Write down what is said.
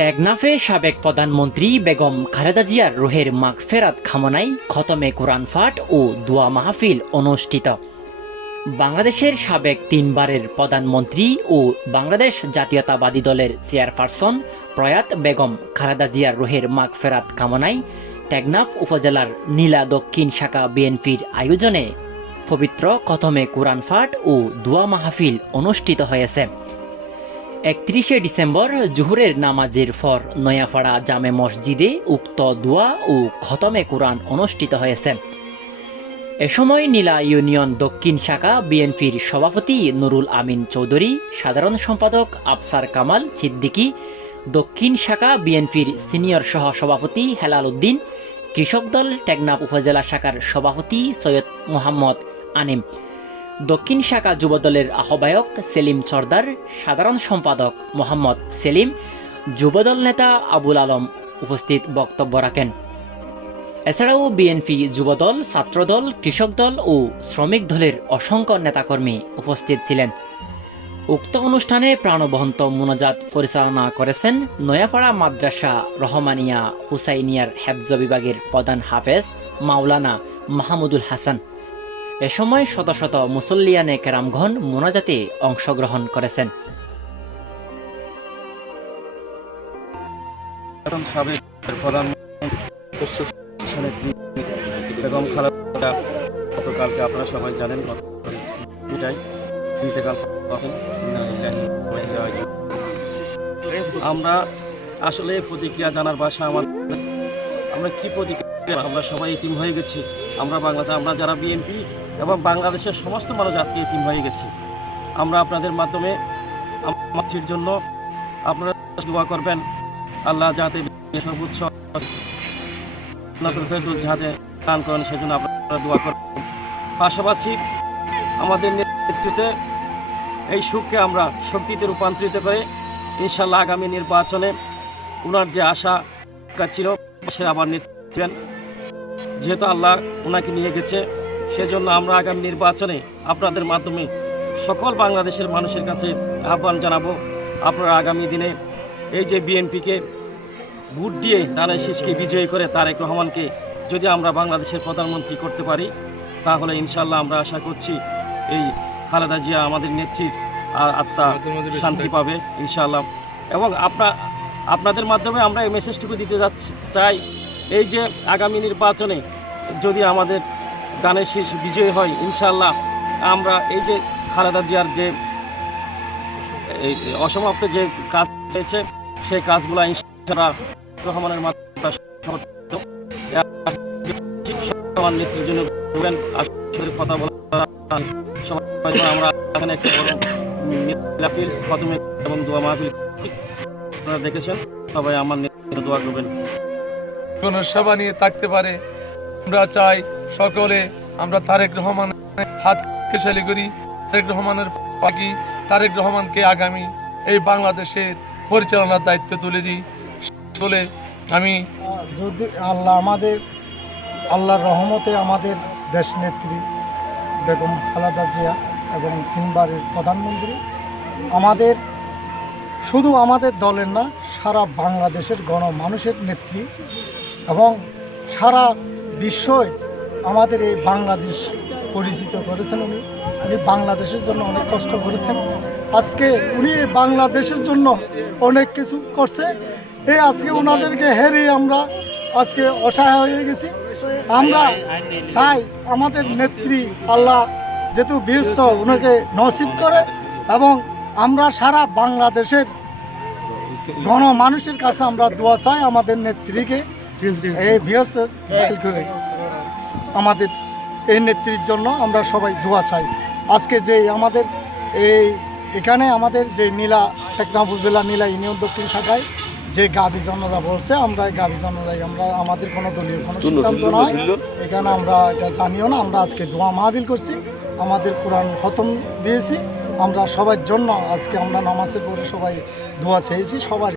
টেকনাফে সাবেক প্রধানমন্ত্রী বেগম খালেদা জিয়ার রুহের মাগফেরাত কামনায় খতমে কোরআন পাঠ ও দোয়া মাহফিল অনুষ্ঠিত। বাংলাদেশের সাবেক তিনবারের প্রধানমন্ত্রী ও বাংলাদেশ জাতীয়তাবাদী দলের চেয়ারপারসন প্রয়াত বেগম খালেদা জিয়ার রুহের মাগফেরাত কামনায় টেকনাফ উপজেলার নীলা দক্ষিণ শাখা বিএনপির আয়োজনে পবিত্র খতমে কোরআন পাঠ ও দোয়া মাহফিল অনুষ্ঠিত হয়েছে। 31 ডিসেম্বর জোহরের নামাজের পর নয়াপাড়া জামে মসজিদে উক্ত দোয়া ও খতমে কোরআন অনুষ্ঠিত হয়েছে। এ সময় নীলা ইউনিয়ন দক্ষিণ শাখা বিএনপির সভাপতি নুরুল আমিন চৌধুরী, সাধারণ সম্পাদক আফসার কামাল সিদ্দিকী, দক্ষিণ শাখা বিএনপির সিনিয়র সহ সভাপতি হেলাল উদ্দিন, কৃষক দল টেকনাফ উপজেলা শাখার সভাপতি সৈয়দ মোহাম্মদ আনিম, দক্ষিণ শাখা যুবদলের আহ্বায়ক সেলিম সর্দার, সাধারণ সম্পাদক মোহাম্মদ সেলিম, যুবদল নেতা আবুল আলম উপস্থিত বক্তব্য রাখেন। এছাড়াও বিএনপি যুবদল, ছাত্রদল, কৃষক দল ও শ্রমিক দলের অসংখ্য নেতাকর্মী উপস্থিত ছিলেন। উক্ত অনুষ্ঠানে প্রাণবন্ত মোনাজাত পরিচালনা করেছেন নয়াপাড়া মাদ্রাসা রহমানিয়া হুসাইনিয়ার হেফজ বিভাগের প্রধান হাফেজ মাওলানা মাহমুদুল হাসান। এ সময় শত শত মুসল্লিয়ানে কেরামগণ মোনাজাতে অংশগ্রহণ করেছেন। সাবেক প্রধানমন্ত্রী বেগম খালেদা গতকালকে আপনারা সবাই জানেন আমরা আসলে প্রতিক্রিয়া জানার ভাষা আমরা কি প্রতিক্রিয়া, আমরা সবাই ইতিম হয়ে গেছি। আমরা যারা বিএনপি এবং বাংলাদেশের সমস্ত মানুষ আজকে ইতিম হয়ে গেছি। আমরা আপনাদের মাধ্যমে আমাদের জন্য আপনারা দোয়া করবেন, আল্লাহ যাতে সর্বোচ্চ যাতে দান করেন সেজন্য আপনারা দোয়া করবেন। পাশাপাশি আমাদের নেতৃত্বে এই সুখকে আমরা শক্তিতে রূপান্তরিত করে ইনশাল্লাহ আগামী নির্বাচনে ওনার যে আশা ছিল সে আবার নেতৃত্ব, যেহেতু আল্লাহ ওনাকে নিয়ে গেছে, সেজন্য আমরা আগামী নির্বাচনে আপনাদের মাধ্যমে সকল বাংলাদেশের মানুষের কাছে আহ্বান জানাবো, আপনারা আগামী দিনে এই যে বিএনপিকে ভোট দিয়ে ধানের শীষকে বিজয়ী করে তারেক রহমানকে যদি আমরা বাংলাদেশের প্রধানমন্ত্রী করতে পারি, তাহলে ইনশাল্লাহ আমরা আশা করছি এই খালেদা জিয়া আমাদের নেত্রীর আত্মা শান্তি পাবে ইনশাল্লাহ। এবং আপনাদের মাধ্যমে আমরা এই মেসেজটুকু দিতে চাই, এই যে আগামী নির্বাচনে যদি আমাদের ধানের শীষ বিজয়ী হয়, ইনশাল্লাহ আমরা এই যে খালেদা জিয়ার যে অসমাপ্ত যে কাজ হয়েছে সেই কাজগুলো ইনশাআল্লাহ রহমানের মাধ্যমে নেত্রীর জন্য কথা বলা আমরা এখানে একটা মাহফিল খতমে এবং দোয়া মাহফিল আপনারা দেখেছেন, সবাই আমার নেতৃত্বে দোয়া করবেন। কোনো সেবা নিয়ে থাকতে পারে, আমরা চাই সকলে আমরা তারেক রহমানের হাত খেসালি করি, তারেক রহমানের পাখি তারেক রহমানকে আগামী এই বাংলাদেশের পরিচালনার দায়িত্ব তুলে দিই বলে আমি যদি আল্লাহর রহমতে আমাদের দেশ নেত্রী বেগম খালেদা জিয়া এবং তিনবারের প্রধানমন্ত্রী শুধু আমাদের দলের না, সারা বাংলাদেশের গণমানুষের নেত্রী এবং সারা বিশ্বই আমাদের এই বাংলাদেশ পরিচিত করেছেন। উনি বাংলাদেশের জন্য অনেক কষ্ট করেছেন। আজকে উনি বাংলাদেশের জন্য অনেক কিছু করছে। আজকে ওনাদেরকে হেরে আমরা আজকে অসহায় হয়ে গেছি। আমরা চাই আমাদের নেত্রী আল্লাহ যেহেতু বীরস্ব ওনাকে নসিব করে, এবং আমরা সারা বাংলাদেশের গণমানুষের কাছে আমরা দোয়া চাই আমাদের নেত্রীকে এই বীরস্ব করে আমাদের এই নেত্রীর জন্য আমরা সবাই দোয়া চাই। আজকে যে আমাদের এখানে আমাদের যে টেকনাফ উপজেলা নীলা ইউনিয়ন দক্ষিণ শাখায় যে গাভী জনতা বলছে, আমরা এই গাভী জনতায় আমাদের কোনো দলীয় কোনো সিদ্ধান্ত নয়, এখানে আমরা এটা জানিও না। আমরা আজকে দোয়া মাহফিল করছি, আমাদের কোরআন খতম দিয়েছি, আমরা সবার জন্য আজকে আমরা নামাজের পরে সবাই দোয়া চেয়েছি সবার।